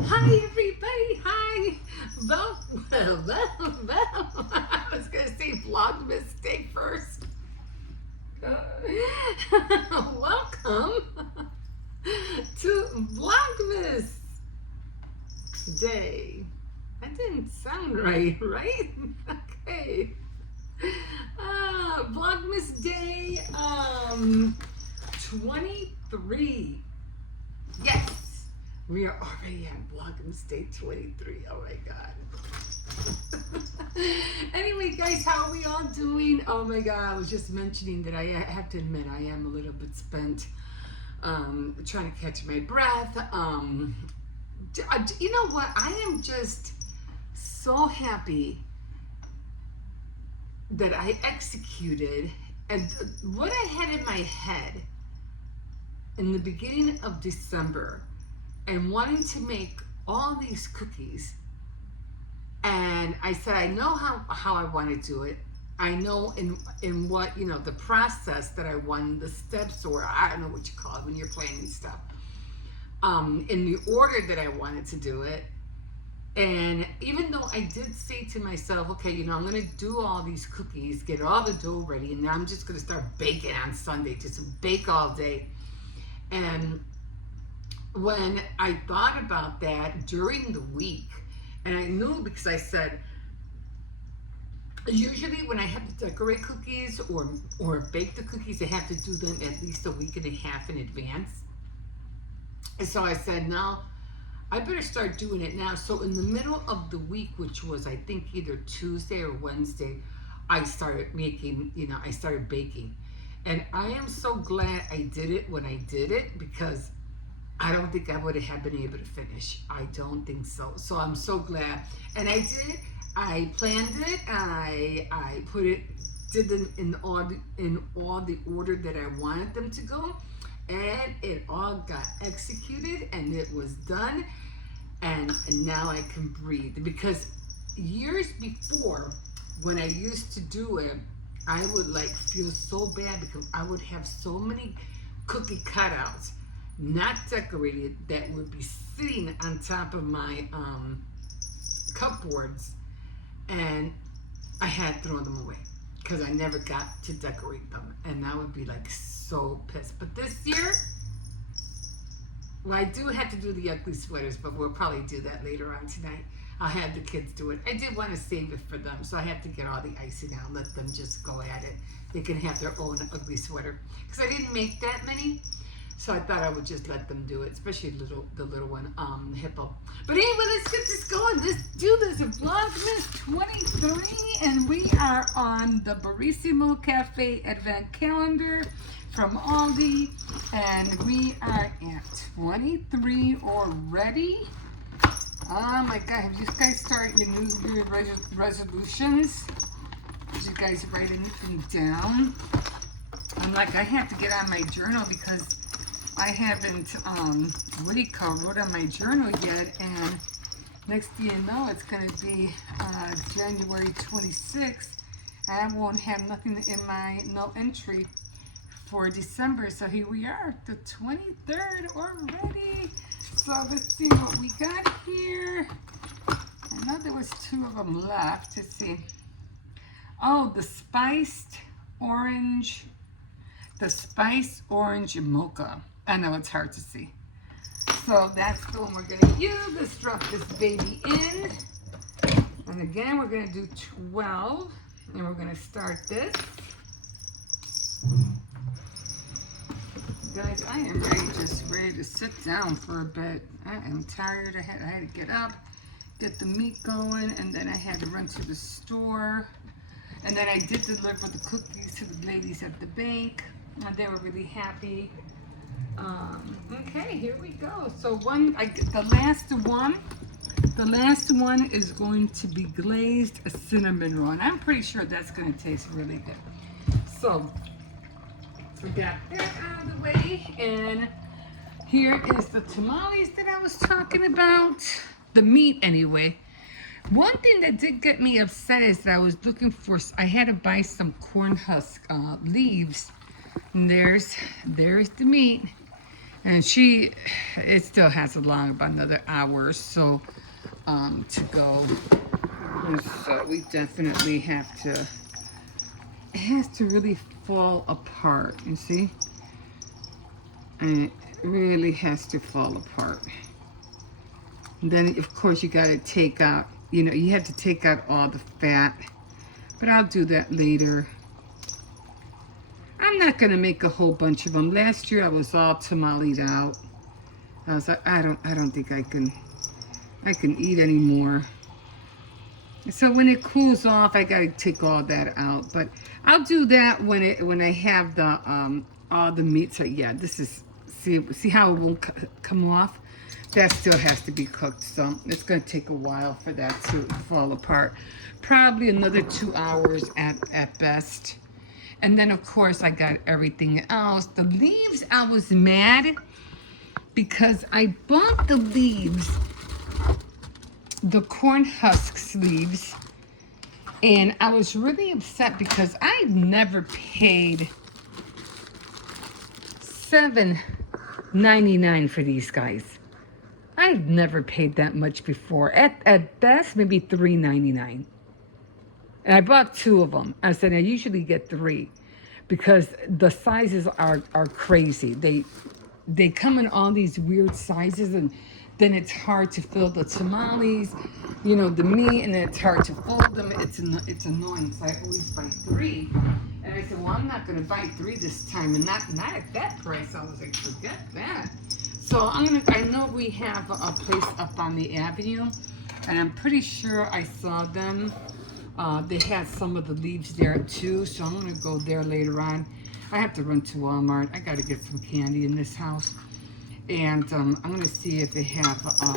Hi everybody, hi. I was gonna say Vlogmas Day first. Welcome to Vlogmas Day. That didn't sound right, right? Okay. Vlogmas Day 23. Yes, we are already at Vlogmas Day 23. Oh my god. Anyway, guys, how are we all doing? Oh my god, I was just mentioning that I have to admit I am a little bit spent trying to catch my breath. You know what? I am just so happy that I executed and what I had in my head in the beginning of December and wanting to make all these cookies. And I said, I know how I want to do it. I know in what, the process that I want, the steps, or I don't know what you call it when you're planning stuff, in the order that I wanted to do it. And even though I did say to myself, okay, I'm going to do all these cookies, get all the dough ready, and then I'm just going to start baking on Sunday, just bake all day. And when I thought about that during the week, and I knew because I said, usually when I have to decorate cookies or bake the cookies, I have to do them at least a week and a half in advance. And so I said, no, I better start doing it now. So in the middle of the week, which was I think either Tuesday or Wednesday, I started making, I started baking. And I am so glad I did it when I did it because I don't think I would have been able to finish. I don't think so. So I'm so glad. And I did it. I planned it. I put it, did them in all the order that I wanted them to go. And it all got executed and it was done. And now I can breathe. Because years before, when I used to do it, I would feel so bad because I would have so many cookie cutouts, not decorated, that would be sitting on top of my cupboards, and I had thrown them away because I never got to decorate them, and I would be so pissed. But this year, well, I do have to do the ugly sweaters, but we'll probably do that later on tonight. I'll have the kids do it. I did want to save it for them, so I have to get all the icing out, let them just go at it. They can have their own ugly sweater because I didn't make that many. So I thought I would just let them do it, especially the little one, Hippo. But anyway, let's get this going. Let's do this. Vlogmas 23, and we are on the Barissimo Cafe Advent Calendar from Aldi, and we are at 23 already. Oh my God, have you guys started your New Year resolutions? Did you guys write anything down? I'm I have to get on my journal because I haven't, wrote on my journal yet, and next thing you know, it's going to be January 26th, and I won't have nothing in my no entry for December, so here we are, the 23rd already. So let's see what we got here. I know there was 2 of them left. Let's see. Oh, the spiced orange mocha. I know it's hard to see. So that's the one we're going to use. Let's drop this baby in. And again, we're going to do 12. And we're going to start this. Guys, I am ready to sit down for a bit. I am tired. I had to get up, get the meat going, and then I had to run to the store. And then I did deliver the cookies to the ladies at the bank. And they were really happy. Okay, here we go. So the last one is going to be glazed cinnamon roll, and I'm pretty sure that's going to taste really good. So we got that out of the way, and here is the tamales that I was talking about. The meat, anyway. One thing that did get me upset is that I was looking for. I had to buy some corn husk leaves. And there's the meat. And it still has about another hour or so to go. And so we definitely have to, it has to really fall apart, you see? And it really has to fall apart. And then, of course, you got to take out, you have to take out all the fat. But I'll do that later. I'm not going to make a whole bunch of them. Last year I was all tamaleed out. I was like, I don't think I can eat anymore. So when it cools off, I got to take all that out. But I'll do that when I have the all the meat. So yeah, this is, see how it won't come off? That still has to be cooked, so it's going to take a while for that to fall apart. Probably another 2 hours at best. And then, of course, I got everything else. The leaves, I was mad because I bought the leaves, the corn husks leaves, and I was really upset because I never paid $7.99 for these guys. I've never paid that much before. At best, maybe $3.99. And I bought 2 of them. I said I usually get 3 because the sizes are crazy. They come in all these weird sizes, and then it's hard to fill the tamales, the meat, and then it's hard to fold them. It's annoying. So I always buy 3. And I said, well, I'm not going to buy 3 this time, and not at that price. I was like, forget that. So I know we have a place up on the avenue, and I'm pretty sure I saw them. They had some of the leaves there too, so I'm gonna go there later on. I have to run to Walmart. I gotta get some candy in this house, and I'm gonna see if they have a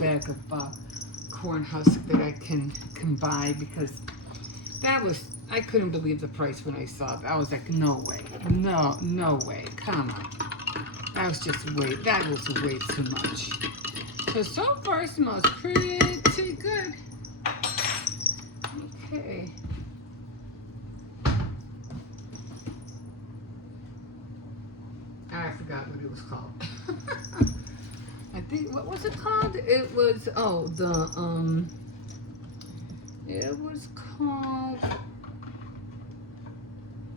bag of corn husk that I can buy, because I couldn't believe the price when I saw it. I was like, no way, no way, come on. That was way too much. So far it smells pretty good. Okay. I forgot what it was called. I think, what was it called? It was, it was called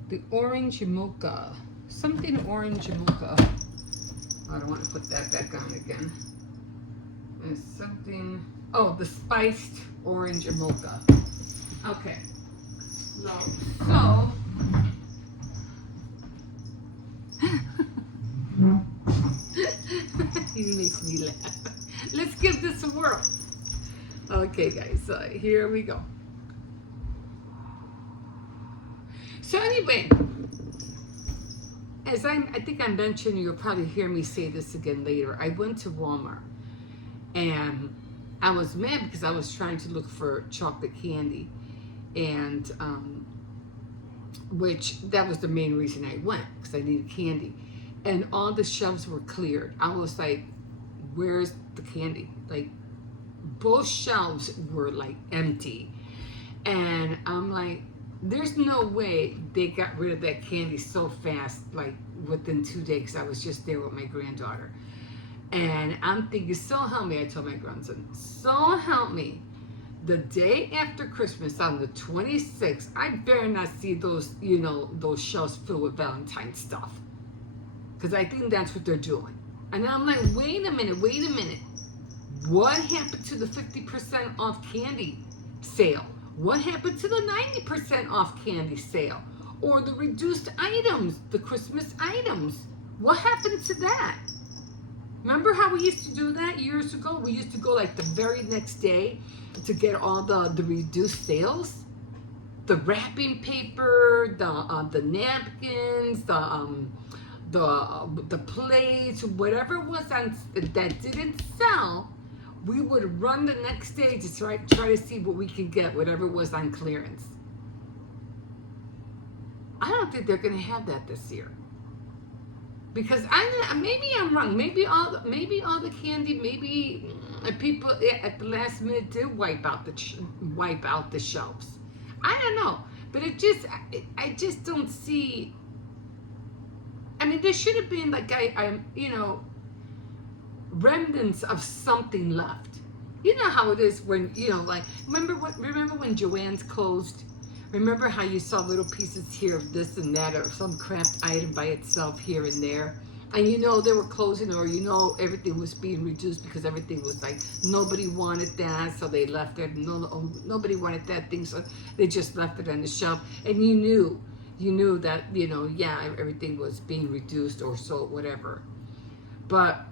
the orange mocha. Something orange mocha. I don't want to put that back on again. There's something, the spiced orange mocha. Okay. So he makes me laugh. Let's give this a whirl. Okay, guys, here we go. So anyway, as I think I mentioned, you'll probably hear me say this again later. I went to Walmart, and I was mad because I was trying to look for chocolate candy, and which that was the main reason I went, because I needed candy, and all the shelves were cleared. I was like, where's the candy? Like, both shelves were like empty, and I'm like, there's no way they got rid of that candy so fast, like within 2 days. I was just there with my granddaughter, and I'm thinking, so help me. I told my grandson, so help me, the day after Christmas, on the 26th, I better not see those, those shelves filled with Valentine stuff, because I think that's what they're doing. And I'm like, wait a minute, what happened to the 50% off candy sale? What happened to the 90% off candy sale? Or the reduced items, the Christmas items? What happened to that? Remember how we used to do that years ago? We used to go like the very next day to get all the reduced sales. The wrapping paper, the napkins, the plates, whatever it was that didn't sell. We would run the next day to try to see what we could get, whatever was on clearance. I don't think they're going to have that this year, because maybe I'm wrong. Maybe all the candy, maybe people at the last minute did wipe out the shelves. I don't know, but I just don't see I mean, there should have been like remnants of something left. You know how it is when like remember when Joann's closed? Remember how you saw little pieces here of this and that, or some craft item by itself here and there, and they were closing, or everything was being reduced because everything was like nobody wanted that, so they left it. Nobody wanted that thing, so they just left it on the shelf, and you knew that everything was being reduced or sold, whatever. But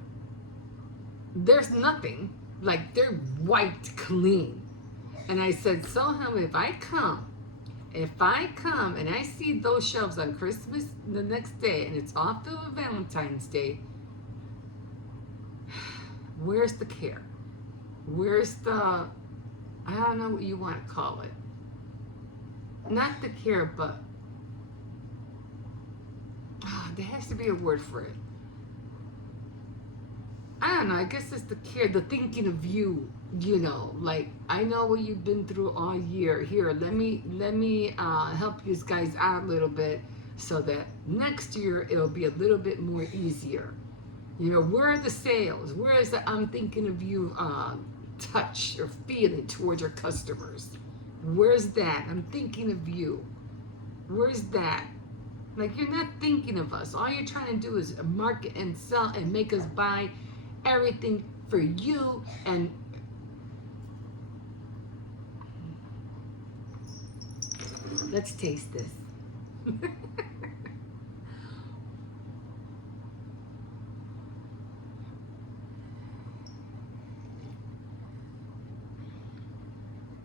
there's nothing, like they're wiped clean. And I said, so honey, if I come and I see those shelves on Christmas the next day and it's off to Valentine's Day, where's the care? Where's the, I don't know what you want to call it. Not the care, but there has to be a word for it. I don't know, I guess it's the care, the thinking of you, like, I know what you've been through all year. Here, let me help you guys out a little bit so that next year it'll be a little bit more easier. Where are the sales? Where is the I'm thinking of you touch or feeling towards your customers? Where's that? I'm thinking of you. Where's that? Like, you're not thinking of us. All you're trying to do is market and sell and make us buy everything for you. And let's taste this.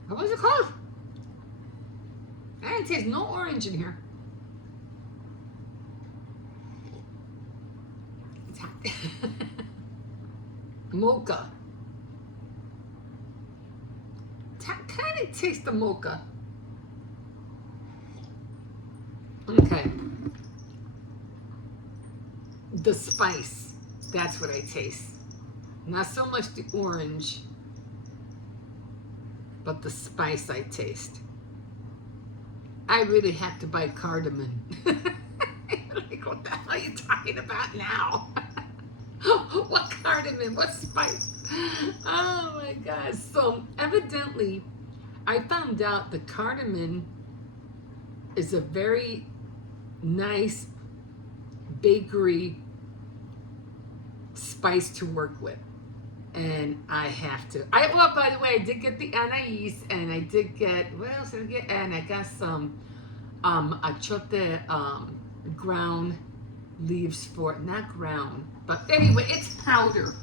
What was it called? I didn't taste no orange in here. It's hot. Mocha. Kind of taste the mocha. Okay. The spice. That's what I taste. Not so much the orange, but the spice I taste. I really have to buy cardamom. Like, what the hell are you talking about now? What cardamom? What spice? Oh my God. So evidently, I found out the cardamom is a very nice bakery spice to work with. And I have to. Well, by the way, I did get the anais, and I did get, what else did I get? And I got some achote ground leaves for, not ground, but anyway, it's powder.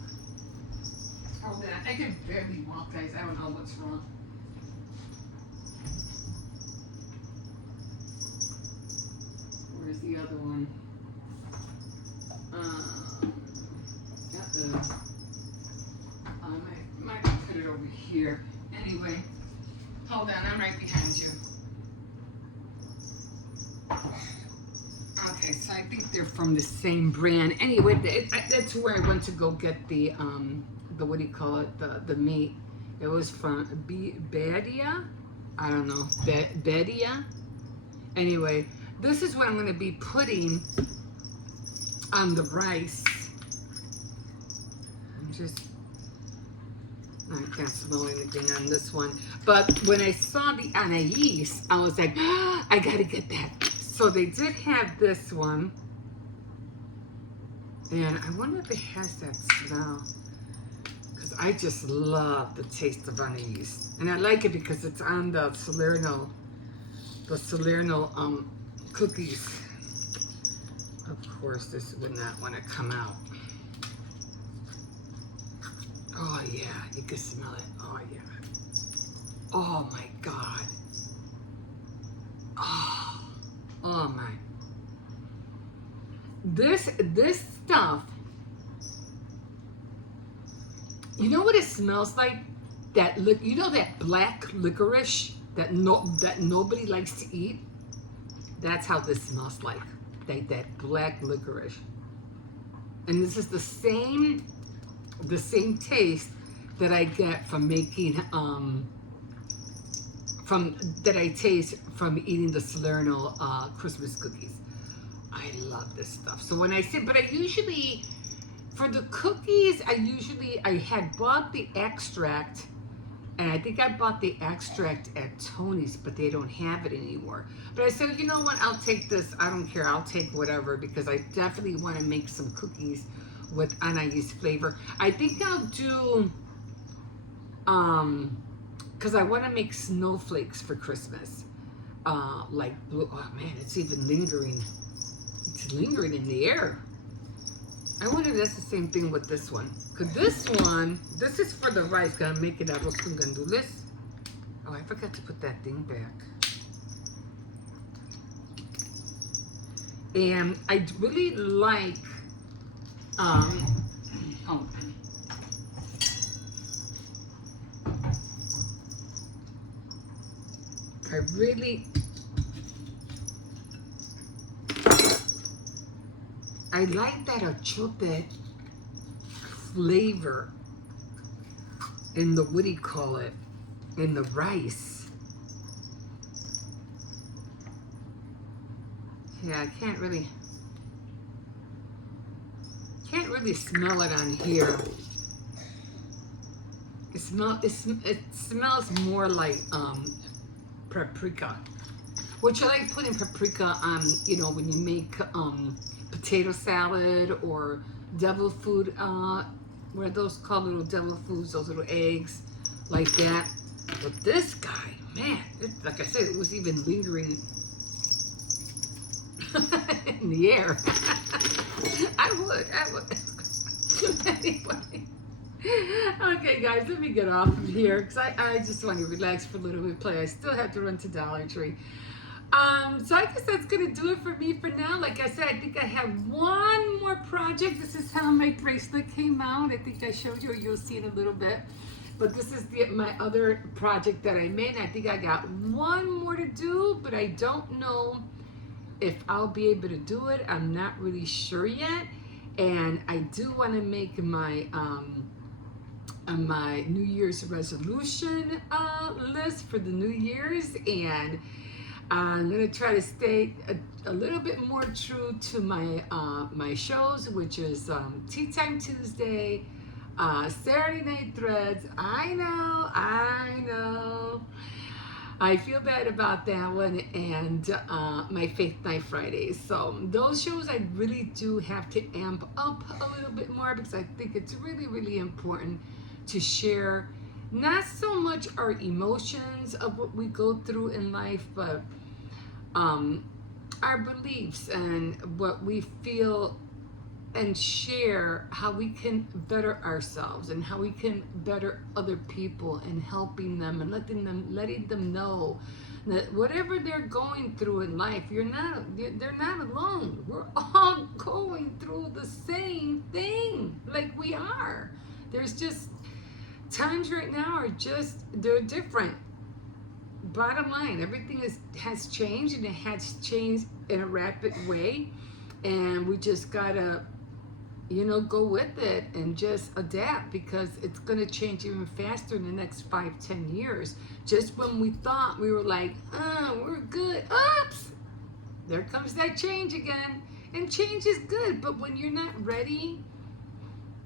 Hold on, I can barely walk, guys. I don't know what's wrong. Where's the other one? I might put it over here. Anyway, hold on, I'm right behind you. Okay, so I think they're from the same brand. Anyway, that's where I went to go get the what do you call it? The meat. It was from Badia. I don't know, Badia. Anyway, this is what I'm going to be putting on the rice. I can't smell anything on this one. But when I saw the anais, I was like, oh, I gotta get that. So they did have this one. And I wonder if it has that smell. Because I just love the taste of anais. And I like it because it's on the Salerno cookies. Of course, this would not want to come out. Oh yeah, you can smell it. Oh yeah. Oh my God. Oh my. This stuff. You know what it smells like? That black licorice that nobody likes to eat. That's how this smells like. That black licorice. And this is the same taste that I get from making that I taste from eating the Salerno Christmas cookies. I love this stuff. So when I say, but I usually, for the cookies, I had bought the extract, and I think I bought the extract at Tony's, but they don't have it anymore. But I said, you know what, I'll take this. I don't care. I'll take whatever, because I definitely want to make some cookies with anise flavor. I think I'll do, because I want to make snowflakes for Christmas. Like blue, oh man, it's even lingering. It's lingering in the air. I wonder if that's the same thing with this one. Because this one, this is for the rice. Gonna make it out. I'm gonna do this. Oh, I forgot to put that thing back. And I really like, oh, I really, I like that achote flavor in the, what do you call it, in the rice. Yeah, I can't really smell it on here. It smells more like paprika, which I like putting paprika on, you know, when you make potato salad or devil food, what are those called, little devil foods, those little eggs, like that. But this guy, man, like I said, it was even lingering in the air. I would. Anyway. Okay, guys, let me get off of here, because I just want to relax for a little bit, play. I still have to run to Dollar Tree. So I guess that's going to do it for me for now. Like I said, I think I have one more project. This is how my bracelet came out. I think I showed you, or you'll see in a little bit. But this is my other project that I made. I think I got one more to do, but I don't know if I'll be able to do it. I'm not really sure yet. And I do want to make my my New Year's resolution list for the New Year's, and I'm gonna try to stay a little bit more true to my my shows, which is Tea Time Tuesday, Saturday Night Threads. I know. I feel bad about that one, and my Faith Night Fridays. So those shows I really do have to amp up a little bit more, because I think it's really, really important to share not so much our emotions of what we go through in life, but our beliefs and what we feel, and share how we can better ourselves and how we can better other people, and helping them and letting them know that whatever they're going through in life, they're not alone. We're all going through the same thing, like we are. There's just times right now are just, they're different. Bottom line, everything has changed, and it has changed in a rapid way, and we just gotta, you know, go with it and just adapt, because it's going to change even faster in the next 5-10 years. Just when we thought we were like, oh, we're good, oops, there comes that change again. And change is good, but when you're not ready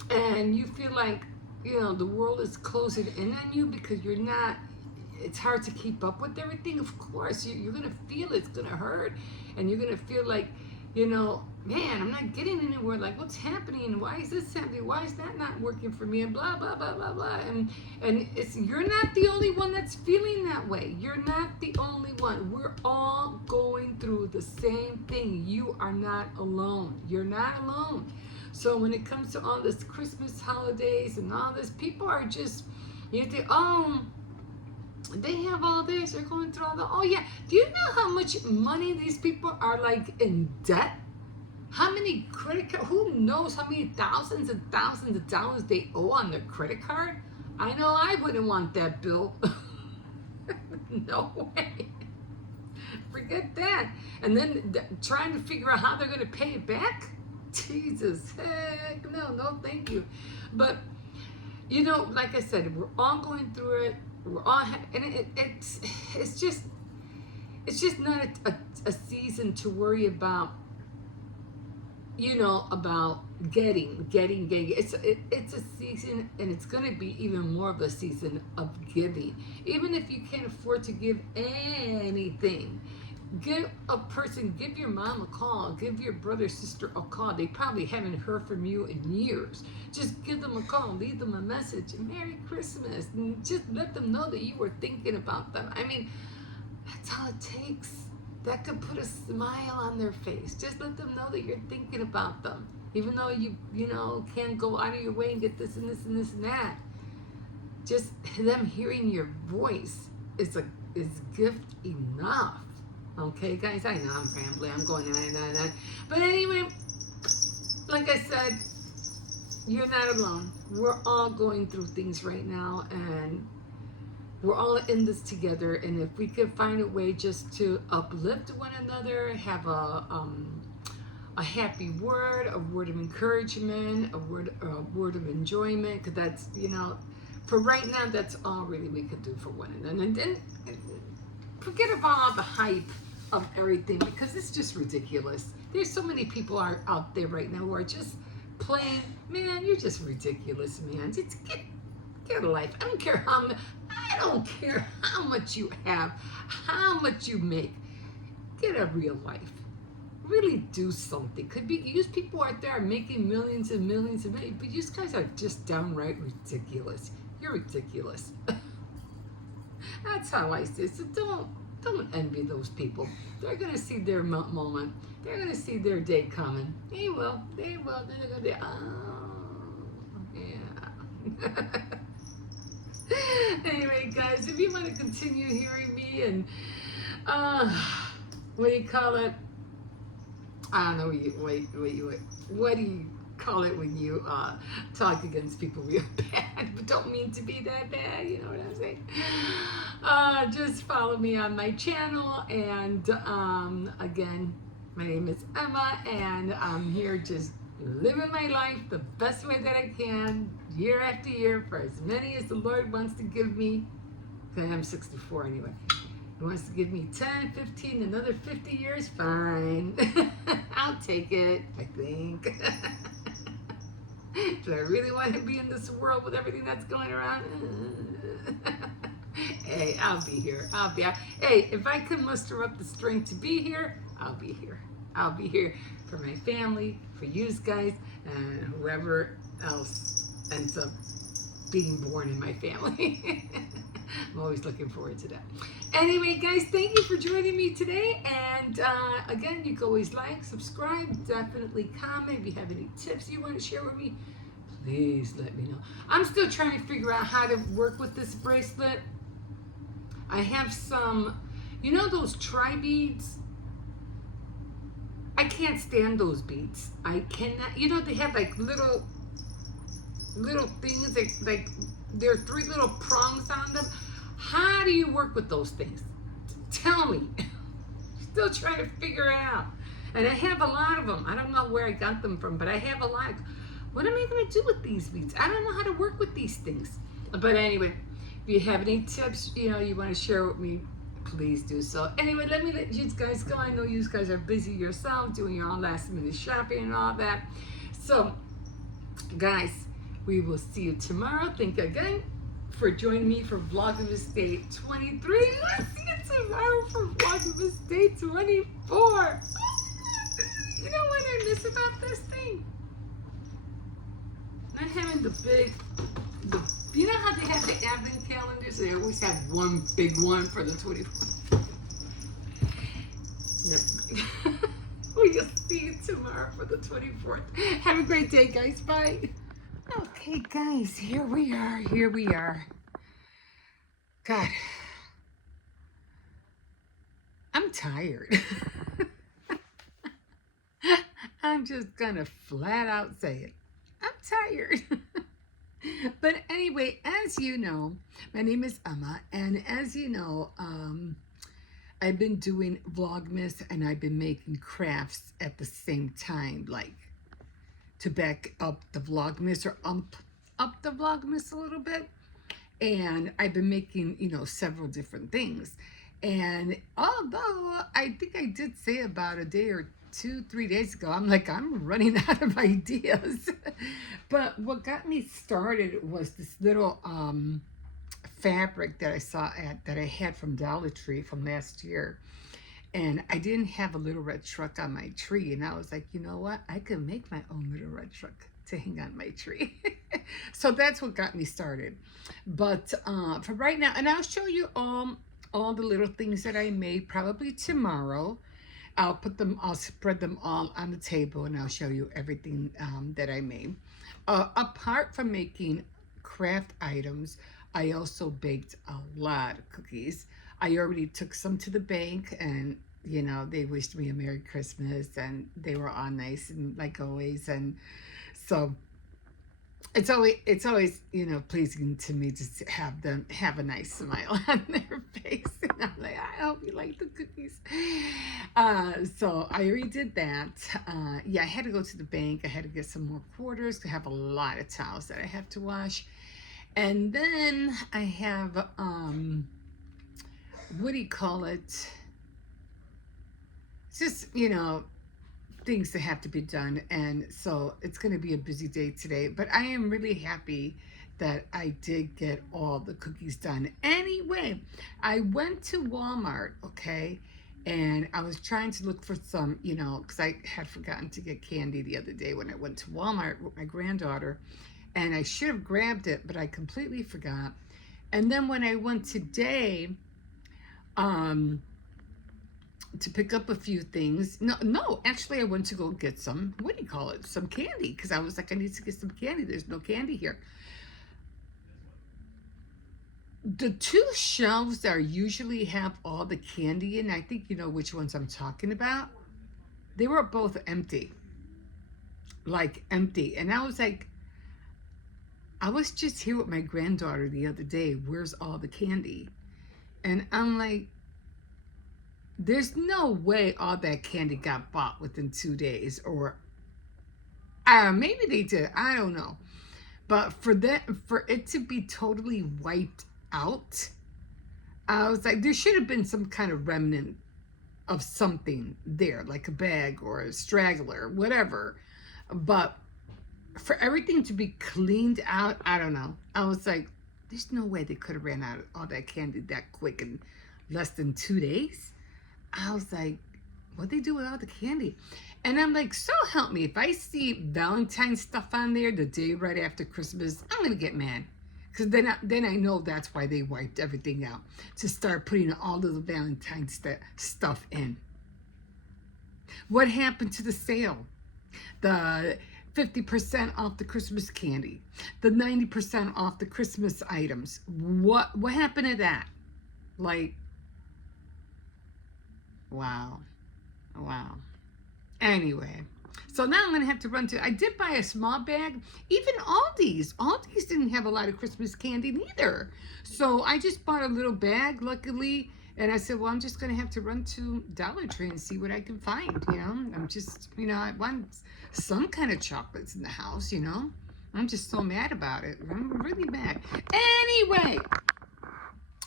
and you feel like, you know, the world is closing in on you because you're not, it's hard to keep up with everything, of course, you're going to feel it's going to hurt. And you're going to feel like, you know, man, I'm not getting anywhere. Like, what's happening? Why is this happening? Why is that not working for me? And blah, blah, blah, blah, blah. And it's, you're not the only one that's feeling that way. You're not the only one. We're all going through the same thing. You are not alone. You're not alone. So when it comes to all this Christmas holidays and all this, people are just, you think, oh, they have all this, they're going through all the, oh yeah. Do you know how much money these people are like in debt? How many credit card, who knows how many thousands and thousands of dollars they owe on their credit card? I know I wouldn't want that bill. No way. Forget that. And then trying to figure out how they're going to pay it back? Jesus, heck no, thank you. But, you know, like I said, we're all going through it. We're all, and it's just not a season to worry about you know, about getting. It's a season, and it's going to be even more of a season of giving. Even if you can't afford to give anything, give your mom a call, give your brother, sister a call. They probably haven't heard from you in years. Just give them a call, leave them a message, Merry Christmas, and just let them know that you were thinking about them. I mean, that's all it takes. That could put a smile on their face. Just let them know that you're thinking about them. Even though you know, can't go out of your way and get this and this and this and that. Just them hearing your voice is gift enough. Okay, guys, I know I'm rambling. I'm going on and on and on. But anyway, like I said, you're not alone. We're all going through things right now, and we're all in this together. And if we could find a way just to uplift one another, have a happy word, a word of encouragement, a word of enjoyment, because that's, you know, for right now, that's all really we could do for one another. And then forget about all the hype of everything, because it's just ridiculous. There's so many people out there right now who are just plain, man, you're just ridiculous, man. Just get a life. I don't care how much you have, how much you make. Get a real life. Really do something. Could be use people out there are making millions and millions and millions, but you guys are just downright ridiculous. You're ridiculous. That's how I say it. So don't envy those people. They're gonna see their moment. They're gonna see their day coming. They will. They're gonna be, oh, yeah. Anyway, guys, if you want to continue hearing me and what do you call it? I don't know what do you call it when you talk against people real bad, but don't mean to be that bad, you know what I'm saying? Just follow me on my channel, and again, my name is Emma, and I'm here just living my life the best way that I can, year after year, for as many as the Lord wants to give me. I'm 64 anyway. He wants to give me 10, 15, another 50 years, fine. I'll take it, I think. Do I really want to be in this world with everything that's going around? Hey, I'll be here. Hey, if I can muster up the strength to be here, I'll be here. I'll be here for my family, for you guys, and whoever else ends up being born in my family. I'm always looking forward to that. Anyway, guys, thank you for joining me today. And again, you can always like, subscribe, definitely comment. If you have any tips you want to share with me, please let me know. I'm still trying to figure out how to work with this bracelet. I have some, you know those tri-beads? I can't stand those beads. I cannot, you know, they have like little things, like there are 3 little prongs on them. How do you work with those things? Tell me. Still trying to figure it out. And I have a lot of them. I don't know where I got them from, but I have a lot. What am I going to do with these beads? I don't know how to work with these things. But anyway, if you have any tips, you know, you want to share with me, please do so. Anyway, let me let you guys go. I know you guys are busy yourself doing your own last minute shopping and all that. So, guys, we will see you tomorrow. Thank you again for joining me for Vlogmas Day 23. Let's see you tomorrow for Vlogmas Day 24. You know what I miss about this thing? Not having you know how they have the advent calendars? They always have one big one for the 24th. Yep. We'll see you tomorrow for the 24th. Have a great day, guys. Bye. Okay, guys, here we are. God, I'm tired. I'm just gonna flat out say it. I'm tired. But anyway, as you know, my name is Emma, and as you know, I've been doing Vlogmas, and I've been making crafts at the same time, like to back up the Vlogmas, or up the Vlogmas a little bit. And I've been making, you know, several different things. And although I think I did say about a day or 2-3 days ago. I'm like, I'm running out of ideas. But what got me started was this little fabric that I saw that I had from Dollar Tree from last year. And I didn't have a little red truck on my tree. And I was like, you know what? I could make my own little red truck to hang on my tree. So that's what got me started. But for right now, and I'll show you all the little things that I made probably tomorrow. I'll spread them all on the table and I'll show you everything that I made. Apart from making craft items, I also baked a lot of cookies. I already took some to the bank and, you know, they wished me a Merry Christmas and they were all nice and like always. And so it's always, you know, pleasing to me to have them have a nice smile on their face. And I'm like, I hope you like the cookies. So I already did that. Yeah, I had to go to the bank. I had to get some more quarters to have a lot of towels that I have to wash. And then I have, what do you call it? Just, you know, things that have to be done. And so it's going to be a busy day today, but I am really happy that I did get all the cookies done. Anyway, I went to Walmart, okay, and I was trying to look for some, you know, because I had forgotten to get candy the other day when I went to Walmart with my granddaughter, and I should have grabbed it, but I completely forgot. And then when I went today, to pick up a few things. No, actually I went to go get some, what do you call it? Some candy, because I was like, I need to get some candy. There's no candy here. The two shelves that usually have all the candy in, I think you know which ones I'm talking about. They were both empty. Like empty. And I was like, I was just here with my granddaughter the other day. Where's all the candy? And I'm like, there's no way all that candy got bought within 2 days, or maybe they did. I don't know. But for it to be totally wiped out, I was like, there should have been some kind of remnant of something there, like a bag or a straggler, whatever. But for everything to be cleaned out, I don't know. I was like, there's no way they could have ran out of all that candy that quick in less than 2 days. I was like, what'd they do with all the candy? And I'm like, so help me. If I see Valentine's stuff on there the day right after Christmas, I'm going to get mad. Because then I know that's why they wiped everything out. To start putting all of the Valentine's stuff in. What happened to the sale? The 50% off the Christmas candy. The 90% off the Christmas items. What happened to that? Like, wow. Anyway, so now I'm going to have to run to, I did buy a small bag. Even Aldi's didn't have a lot of Christmas candy neither. So I just bought a little bag, luckily. And I said, well, I'm just going to have to run to Dollar Tree and see what I can find, you know. I'm just, you know, I want some kind of chocolates in the house, you know. I'm just so mad about it. I'm really mad. Anyway,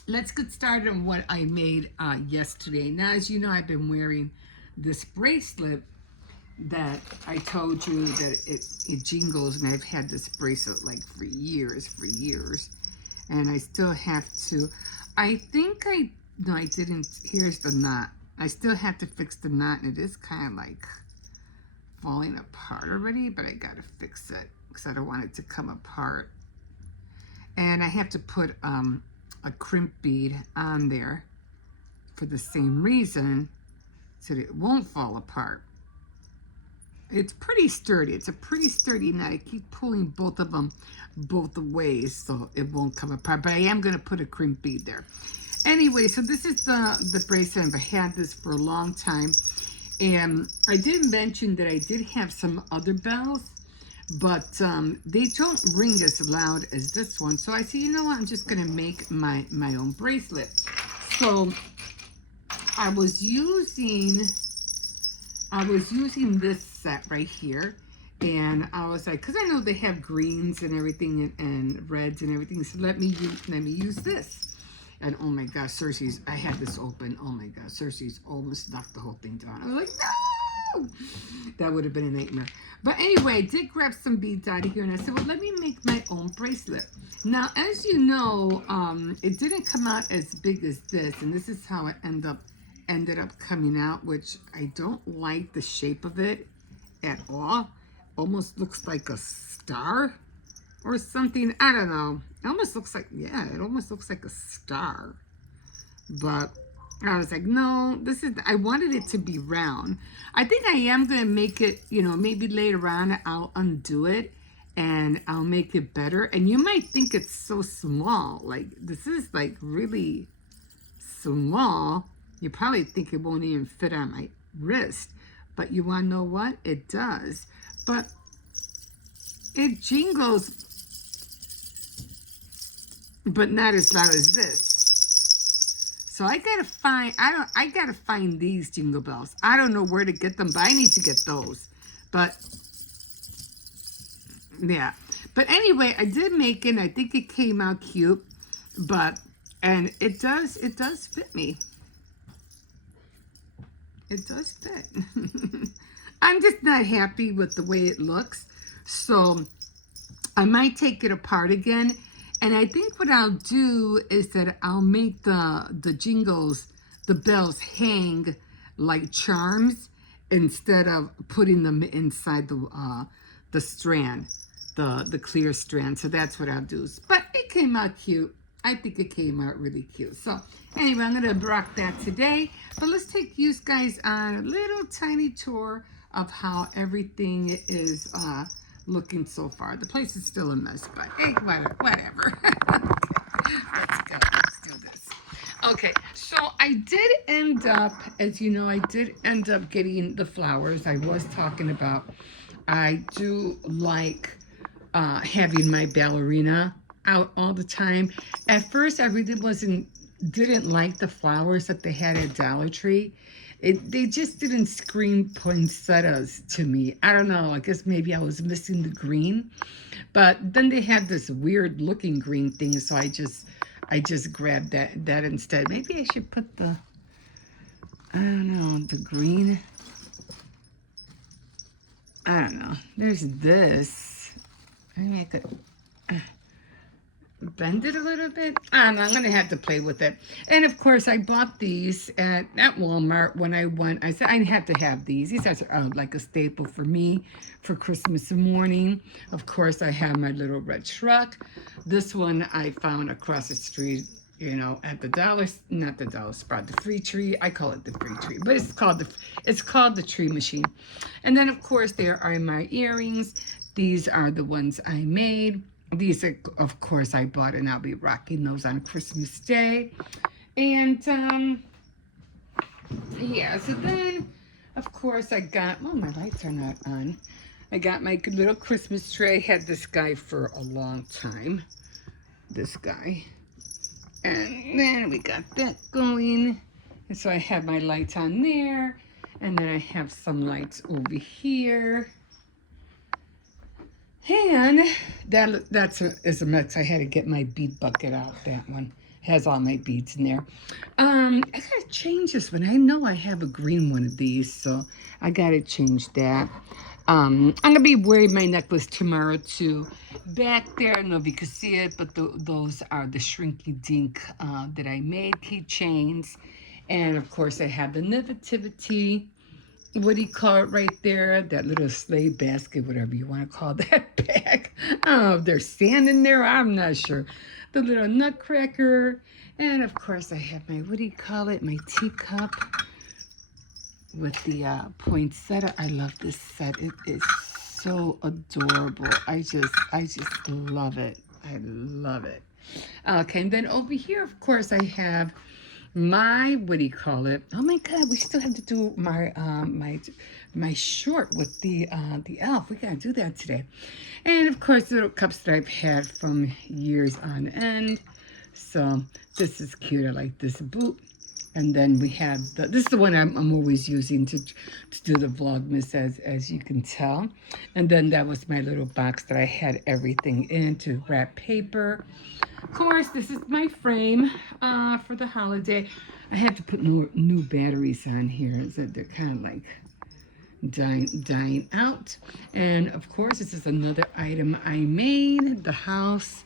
let's get started on what I made yesterday. Now, as you know, I've been wearing this bracelet that I told you that it jingles, and I've had this bracelet like for years. And I still have to, no, I didn't, here's the knot. I still have to fix the knot, and it is kind of like falling apart already, but I gotta fix it because I don't want it to come apart. And I have to put a crimp bead on there for the same reason, so that it won't fall apart. It's pretty sturdy. It's a pretty sturdy knot. I keep pulling both of them both ways so it won't come apart, but I am going to put a crimp bead there. Anyway, so this is the bracelet. I've had this for a long time, and I did mention that I did have some other bells, but they don't ring as loud as this one. So I said, you know what, I'm just going to make my own bracelet. So I was using this set right here, and I was like, because I know they have greens and everything and reds and everything, so let me use this. And oh my gosh, I had this open. Oh my gosh, Cersei's almost knocked the whole thing down. I was like, That would have been a nightmare. But anyway, I did grab some beads out of here, and I said, well, let me make my own bracelet. Now, as you know, it didn't come out as big as this, and this is how it ended up coming out, which I don't like the shape of it at all. Almost looks like a star or something. I don't know. It almost looks like, yeah, it almost looks like a star. But I was like, no, I wanted it to be round. I think I am going to make it, you know, maybe later on I'll undo it and I'll make it better. And you might think it's so small. Like, this is like really small. You probably think it won't even fit on my wrist. But you want to know what? It does. But it jingles, but not as loud as this. So I gotta find these jingle bells. I don't know where to get them, but I need to get those. But yeah. But anyway, I did make it, and I think it came out cute. And it does fit me. It does fit. I'm just not happy with the way it looks. So I might take it apart again. And I think what I'll do is that I'll make the jingles, the bells, hang like charms instead of putting them inside the strand, the clear strand. So that's what I'll do. But it came out cute. I think it came out really cute. So anyway, I'm going to rock that today. But let's take you guys on a little tiny tour of how everything is looking so far. The place is still a mess, but hey, whatever. Let's go. Let's do this. Okay, so I did end up, as you know, I did end up getting the flowers. I was talking about, I do like having my ballerina out all the time. At first, I really didn't like the flowers that they had at Dollar Tree. They just didn't scream poinsettias to me. I don't know. I guess maybe I was missing the green. But then they had this weird looking green thing, so I just grabbed that instead. Maybe I should put the, I don't know, the green. I don't know. There's this. Maybe I could bend it a little bit. I don't know. I'm going to have to play with it. And of course, I bought these at Walmart when I went. I said I had to have these. These are like a staple for me for Christmas morning. Of course, I have my little red truck. This one I found across the street, you know, at the not the Dollar Spot, the Free Tree. I call it the Free Tree, but it's called the Tree Machine. And then of course there are my earrings. These are the ones I made. These are, of course, I bought, and I'll be rocking those on Christmas Day. And, yeah, so then, of course, I got, oh, my lights are not on. I got my little Christmas tree. I had this guy for a long time. This guy. And then we got that going. And so I have my lights on there. And then I have some lights over here. And is a mess. I had to get my bead bucket out. That one has all my beads in there. I gotta change this one. I know I have a green one of these, so I gotta change that. I'm gonna be wearing my necklace tomorrow too. Back there, I don't know if you can see it, but those are the Shrinky Dink that I made, keychains. And of course, I have the Nativity. What do you call it right there? That little sleigh basket, whatever you want to call that bag. Oh, they're standing there. I'm not sure. The little nutcracker. And of course, I have my, what do you call it? My teacup with the poinsettia. I love this set. It is so adorable. I just love it. I love it. Okay, and then over here, of course, I have my, what do you call it? Oh my God, we still have to do my my short with the elf. We gotta do that today. And of course, little cups that I've had from years on end. So this is cute. I like this boot. And then we have this is the one I'm always using to do the Vlogmas, as you can tell. And then that was my little box that I had everything in to wrap paper. Of course, this is my frame for the holiday. I have to put new batteries on here. So they're kind of like dine out. And of course, this is another item I made, the house.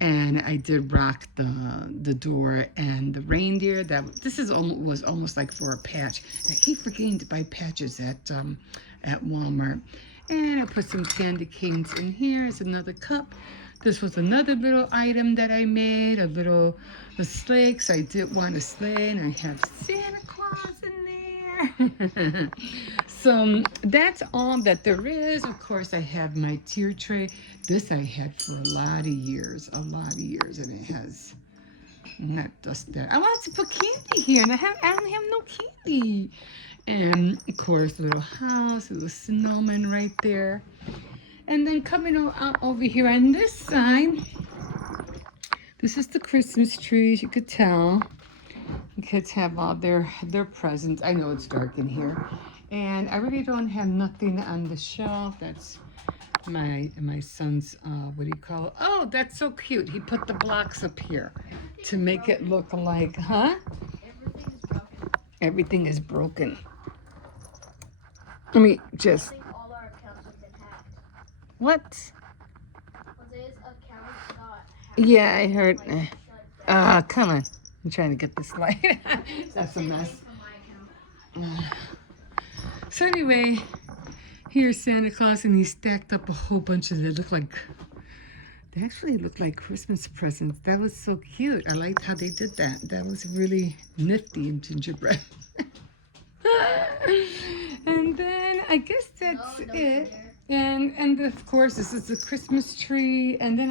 And I did rock the door and the reindeer. This is almost was almost like for a patch. I keep forgetting to buy patches at Walmart. And I put some candy canes in here. It's another cup. This was another little item that I made, a sleigh, 'cause I did want a sleigh, and I have Santa Claus in there. So that's all that there is. Of course, I have my tier tray. This I had for a lot of years, and it has not dust that. I wanted to put candy here, and I don't have no candy. And of course, little house, little snowman right there. And then coming out over here on this side, this is the Christmas tree, as you could tell. The kids have all their presents. I know it's dark in here. And I really don't have nothing on the shelf. That's my son's, what do you call it? Oh, that's so cute. He put the blocks up here to make it look like, huh? Everything is broken. Let me just... All our accounts have been hacked. What? Jose's account got hacked. Yeah, I heard. Come on. I'm trying to get this light. That's a mess. So anyway, here's Santa Claus, and he stacked up a whole bunch of, they actually look like Christmas presents. That was so cute. I liked how they did that. That was really nifty in gingerbread. And then I guess that's it. And of course, this is the Christmas tree. And then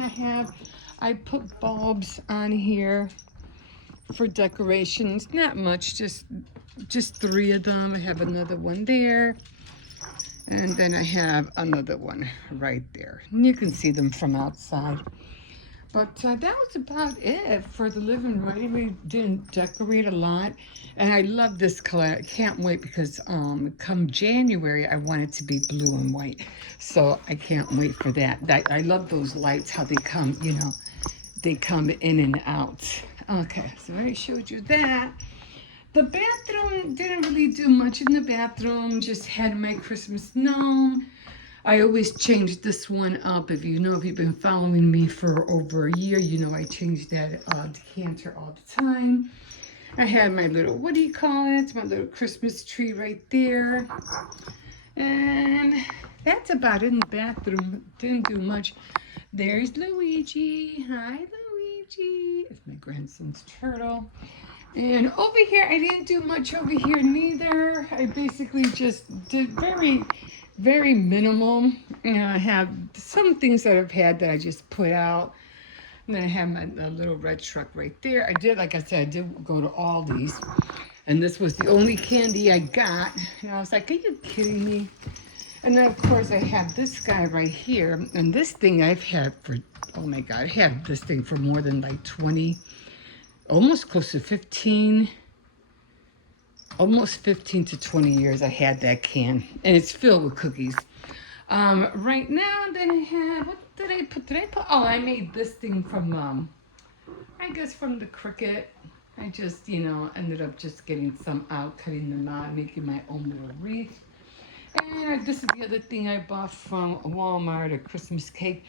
I put bulbs on here for decorations. Not much, just 3 of them. I have another one there. And then I have another one right there. And you can see them from outside. But that was about it for the living room. I really didn't decorate a lot. And I love this color. I can't wait because come January, I want it to be blue and white. So I can't wait for that. I love those lights, how they come, they come in and out. Okay, so I already showed you that. The bathroom, didn't really do much in the bathroom. Just had my Christmas gnome. I always change this one up. If you've been following me for over a year, I change that decanter all the time. I had my little, what do you call it? My little Christmas tree right there. And that's about it in the bathroom. Didn't do much. There's Luigi. Hi, Luigi. It's my grandson's turtle. And over here, I didn't do much over here neither. I basically just did very, very minimal. I have some things that I've had that I just put out. And then I have my little red truck right there. Like I said, I did go to Aldi's. And this was the only candy I got. And I was like, are you kidding me? And then, of course, I have this guy right here. And this thing I've had for, oh my God, I had this thing for more than like 20, almost close to 15, almost 15 to 20 years I had that can. And it's filled with cookies. Right now, then I have, what did I put? Oh, I made this thing from, I guess from the Cricut. I just, ended up just getting some out, cutting them out, making my own little wreath. And this is the other thing I bought from Walmart, a Christmas cake.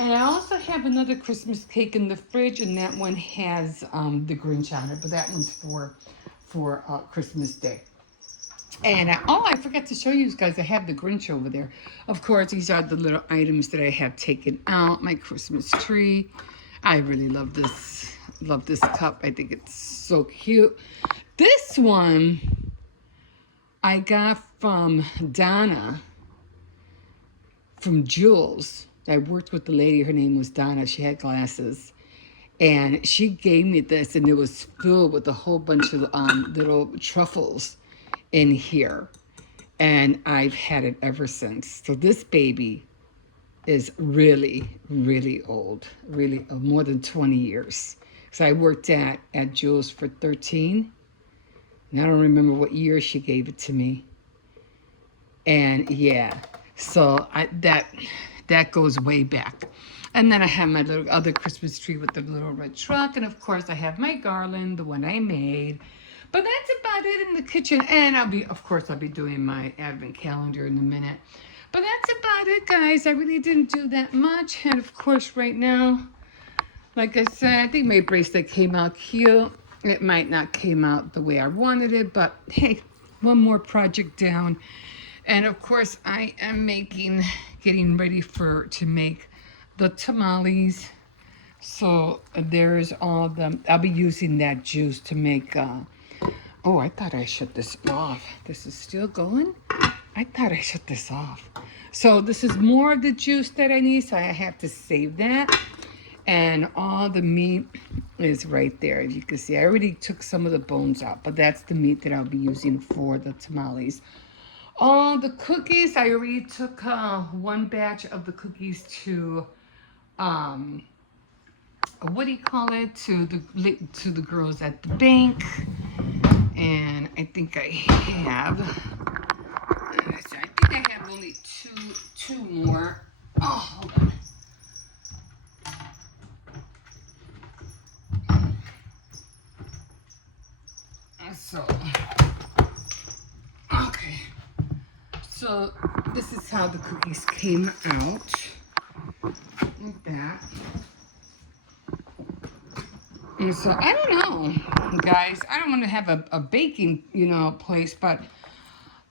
And I also have another Christmas cake in the fridge, and that one has the Grinch on it, but that one's for Christmas Day. And I forgot to show you guys, I have the Grinch over there. Of course, these are the little items that I have taken out. My Christmas tree. I really love this. Love this cup. I think it's so cute. This one I got from Donna from Jules. I worked with the lady. Her name was Donna. She had glasses. And she gave me this, and it was filled with a whole bunch of little truffles in here. And I've had it ever since. So this baby is really, really old. Really more than 20 years. So I worked at Jules for 13. And I don't remember what year she gave it to me. And yeah, so that goes way back. And then I have my little other Christmas tree with the little red truck. And of course I have my garland, the one I made But that's about it in the kitchen. And of course, I'll be doing my advent calendar in a minute. But that's about it, guys. I really didn't do that much. And of course, right now, like I said, I think my bracelet came out cute. It might not came out the way I wanted it, but hey, one more project down. And of course, I am getting ready to make the tamales. So there's all the, I'll be using that juice to make, oh, I thought I shut this off. This is still going? I thought I shut this off. So this is more of the juice that I need, so I have to save that. And all the meat is right there. As you can see, I already took some of the bones out, but that's the meat that I'll be using for the tamales. All the cookies, I already took one batch of the cookies to, what do you call it, to the girls at the bank. And I think I have, only two more. Oh, hold on. So, okay. So this is how the cookies came out. Like that. And so I don't know, guys. I don't want to have a baking, place, but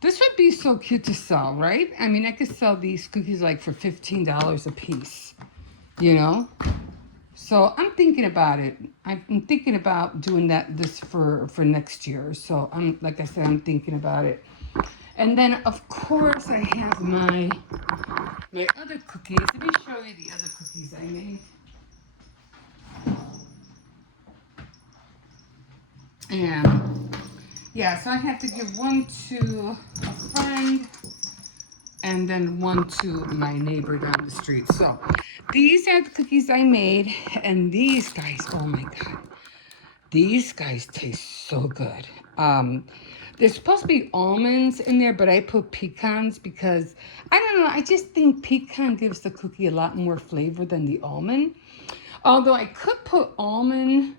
this would be so cute to sell, right? I mean, I could sell these cookies like for $15 a piece, So I'm thinking about it. I'm thinking about doing this for next year. So like I said, I'm thinking about it. And then of course I have my other cookies. Let me show you the other cookies I made. And yeah, so I have to give one to a friend and then one to my neighbor down the street. So these are the cookies I made, and these guys, oh my God, these guys taste so good. There's supposed to be almonds in there, but I put pecans because, I don't know, I just think pecan gives the cookie a lot more flavor than the almond. Although I could put almonds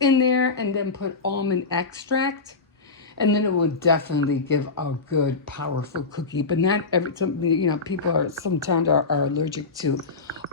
in there and then put almond extract, and then it will definitely give a good, powerful cookie. But not people sometimes are allergic to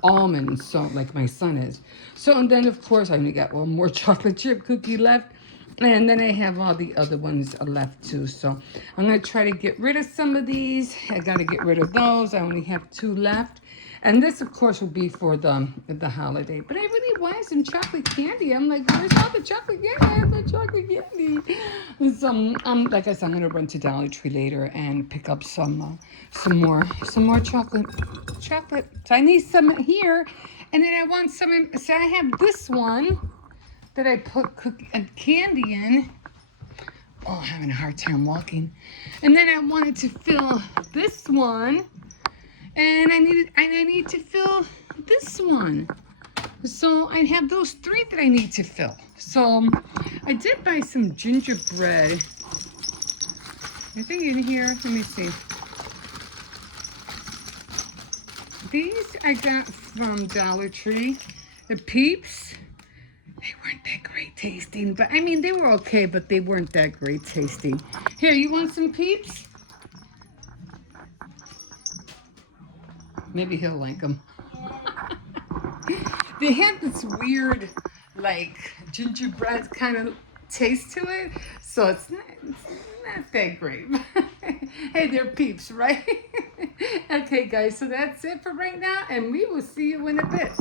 almonds, so like my son is. So, and then of course I only got one more chocolate chip cookie left. And then I have all the other ones left too. So I'm going to try to get rid of some of these. I got to get rid of those. I only have 2 left. And this, of course, will be for the holiday. But I really wanted some chocolate candy. I'm like, where's all the chocolate candy? I have no chocolate candy. So, like I said, I'm going to run to Dollar Tree later and pick up some more chocolate. So I need some here. And then I want some, so I have this one that I put candy in. Oh, I'm having a hard time walking. And then I wanted to fill this one. And I need to fill this one. So I have those 3 that I need to fill. So I did buy some gingerbread. Anything in here? Let me see. These I got from Dollar Tree. The Peeps. They weren't that great tasting, but I mean, they were okay, but they weren't that great tasting. Here, you want some Peeps? Maybe he'll like them. They had this weird, like, gingerbread kind of taste to it, so it's not that great. Hey, they're Peeps, right? Okay, guys, so that's it for right now, and we will see you in a bit.